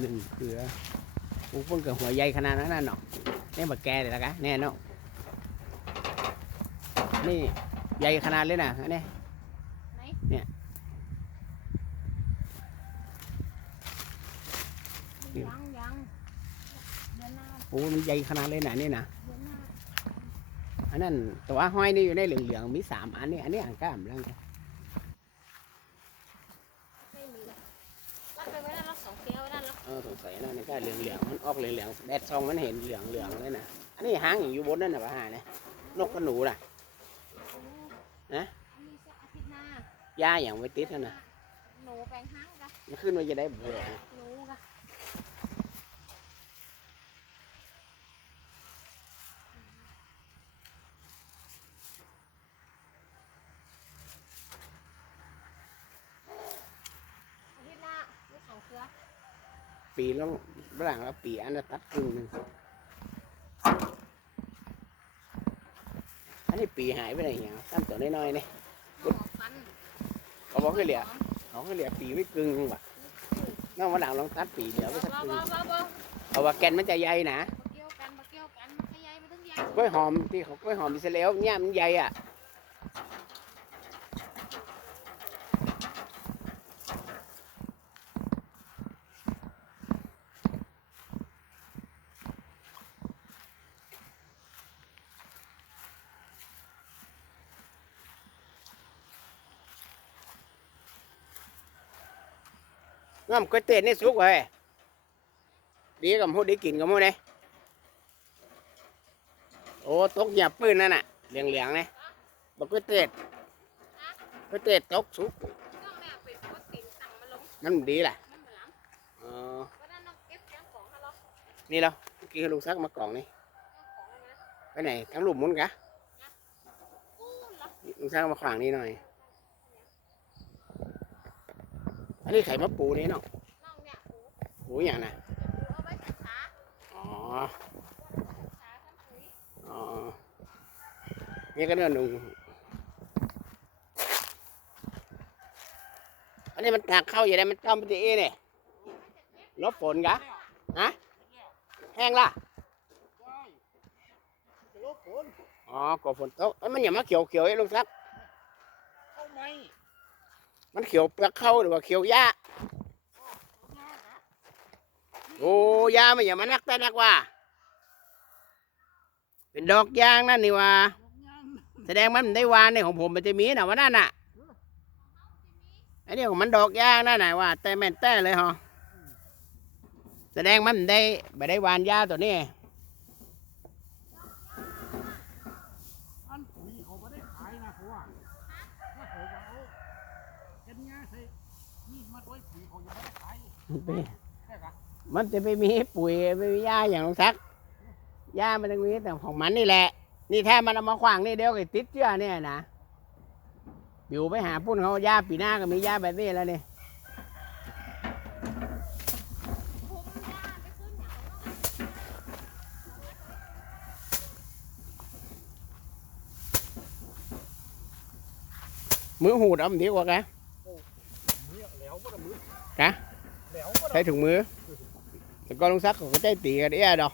หนึ่งเกลือโอ้เพิ่งเกิดหัวใหญ่ขนาดนั้นน่ะเนาะนี่บักแกเลยละกะแน่เนาะนี่ใหญ่ขนาดเลยนะอันนี้ไหนเนี่ยยังยังเดือนหน้าโอ้มันใหญ่ขนาดเลยนะนี่นะเดือนหน้าอันนั้นตัวห้อยนี่อยู่ในเหลืองๆมีสามอันนี่อันนี้อ่างก้ามแล้ว ไม่มีรับไปไว้ได้รับสองแก้ว ได้รับเออสงสัยนะนี่ก็เหลืองๆมันออกเหลืองๆแดดซองมันเห็นเหลืองๆเลยนะอันนี้หางอยู่บนนั่นนะป้าหาเนี่ยนกกระหนูน่ะนะอันนี้สักอาทิตย์หน้าหญ้าอย่างไว้ติดนั่นนะหนูแปลงห้างกะมันขึ้นมาจะได้เบื่อหนูกะอาทิตย์หน้าลูกสองเครือ ปีแล้วหลังแล้วปีอันนั้นตัดครึ่งหนึ่งอันนี้ปีหายไปไหนอย่างตั้งตัวน้อยๆนี่หมอฟันเขาบอกให้เหลือเขาให้เหลือปีไว้กึ่งว่ะนอกมาหลังลองตัดปีเหลือไว้สักบ้าครึ่งบ้าบ้าบ้าเอาว่าแกนมันจะใหญ่นะมาเกี่ยวกันมาเกี่ยวกันมาขยายไปถึงใหญ่กล้วยหอมที่เขากล้วยหอมอิสราเอลเนี่ยมันใหญ่อะ น้ำก๋วยเตี๋ยวนี่สุกเว้ยดีกับมูดีกินกับมูเนี่ยโอ้ตกหยาบปืนนั่นน่ะเหลืองเหลืองๆเนี่ยบอกก๋วยเตี๋ยวก๋วยเตี๋ยวตกสุกนั่นดีแหละอ๋อนี่เราเมื่อกี้ลุงซักมากล่องนี่ไปไหนทั้งหลุมมุนกะลุงซักมาขวางนี่หน่อย อันนี้ไข่มะปูนี่เนาะน้องเนี่ยโอ้ปูอย่างน่ะเอาไว้ศึกษาอ๋อศึกษาท่านปุ๋ยอ๋อนี่ก็เนื้อหนุ่งอันนี้มันทางเข้าอย่างไรมันต้อมไปตีเอเนี่ยลบฝนกะฮะแห้งละจะลบฝนอ๋อก่อฝนตกเอ้ยมันอย่ามาเขียวเขียวๆไอ้ลุงซักเข้าไหม มันเขียวเปลือกเข้าหรือว่าเขียวหญ้าโอ้หญ้ามันอย่ามานักแต่นักว่า เป็นดอกยางนั่นนี่ว่า แสดงมันได้วานในของผมมันจะมีนะว่านั่นน่ะไอ้นี่ของมันดอกยางนั่นน่ะว่า แต่แม่นแต่เลยฮะแสดงมันได้ไม่ได้วานยาตัวนี้ อันปุ๋ยเขาไม่ได้ขายนะเพราะว่าถ้าเขาว่าเอาเป็นงาใส่นี่ มันจะไปมีปุ๋ยไปมีหญ้าอย่างลงซักหญ้ามันต้องมีแต่ของมันนี่แหละ นี่ถ้ามันเอามาขวางนี่เดียวกับติดเชื้อเนี่ยนะอยู่ไปหาพุ่นเขาหญ้าปีหน้าก็มีหญ้าแบบนี้แล้วเนี่ยมือหูดเอามันดีกว่าแก กะแกใช้ถุงมือแต่ก็ลงซักเขาก็ใจตีกันเอ้ยดอก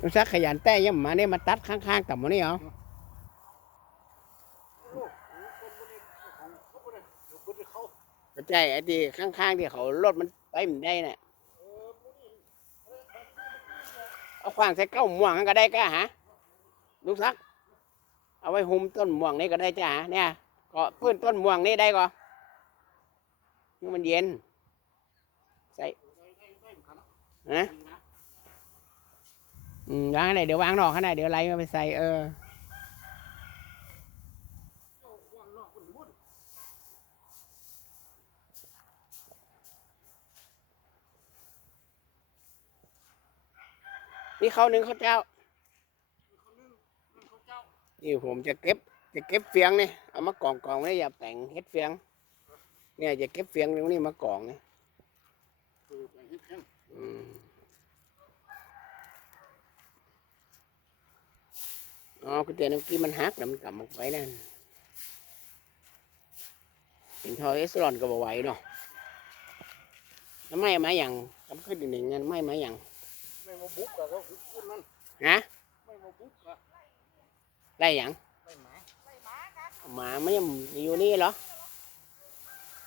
ลงซักขยันแต่ยังมาเนี่ยมาตัดข้างๆกับมันนี่เหรอเขาไม่ได้เดี๋ยวคนเขาก็ใจไอ้ที่ข้างๆที่เขารถมันไปมันได้เนี่ยเอาขวางใส่เก้าม่วงก็ได้ก็ฮะลูกซัก เอาไว้หุมต้นม่วงนี่ก็ได้จ้าเนี่ย ก็พื้นต้นม่วงนี่ได้ก็นี่มันเย็นใส่นะอืมวางอะไรเดี๋ยววางดอกข้างในเดี๋ยวไล่มาไปใส่เออนี่เขาหนึ่งเขาเจ้านี่ผมจะเก็บ จะเก็บเฟียงนี่เอามากองกองไว้อย่าแต่งเฮ็ดเฟียง เนี่ยจะเก็บเฟียงตรงนี้มากองนี่อืมอ๋อกุญแจเมื่อกี้มันหักแล้วมันกลับมาไว้นั่นเป็นทอเอสรอนก็บ่ไหวเนาะแล้วไม่มาอย่างกำขึ้นอีกหนึ่งเงินไม่มาอย่างไม่มาบุกอะก็คือขึ้นมันฮะไม่มาบุกอะได้อย่างไม่ หมาหมาไม่ยังอยู่นี่เหรอ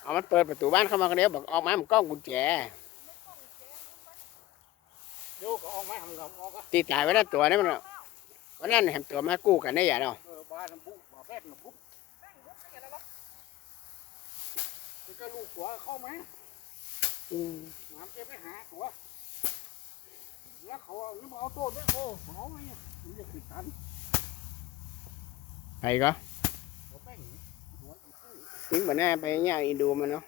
เอามันเปิดประตูบ้านเข้ามาคนเดียวบอกออกมามันกล้องกุญแจเดี๋ยวก็ออกมาทำกับออกอะตีตายไว้นั่นตัวนี่มันวันนั้นเห็นตัวมากู้กันได้อย่าเนาะเออบ้านมันบุกบ่าแป้งมันบุกนี่ก็ลูกตัวเข้ามาอืมน้ำเจ็บไปหาตัวแล้วเขาเอานี่มาเอาโต้ด้วยโอ้เอาไงเนี่ยมันจะขึ้นตันไปก็ บ่แป้งหัวอีกถึงแบบนี้ไปเนี่ยอินดูมันเนาะ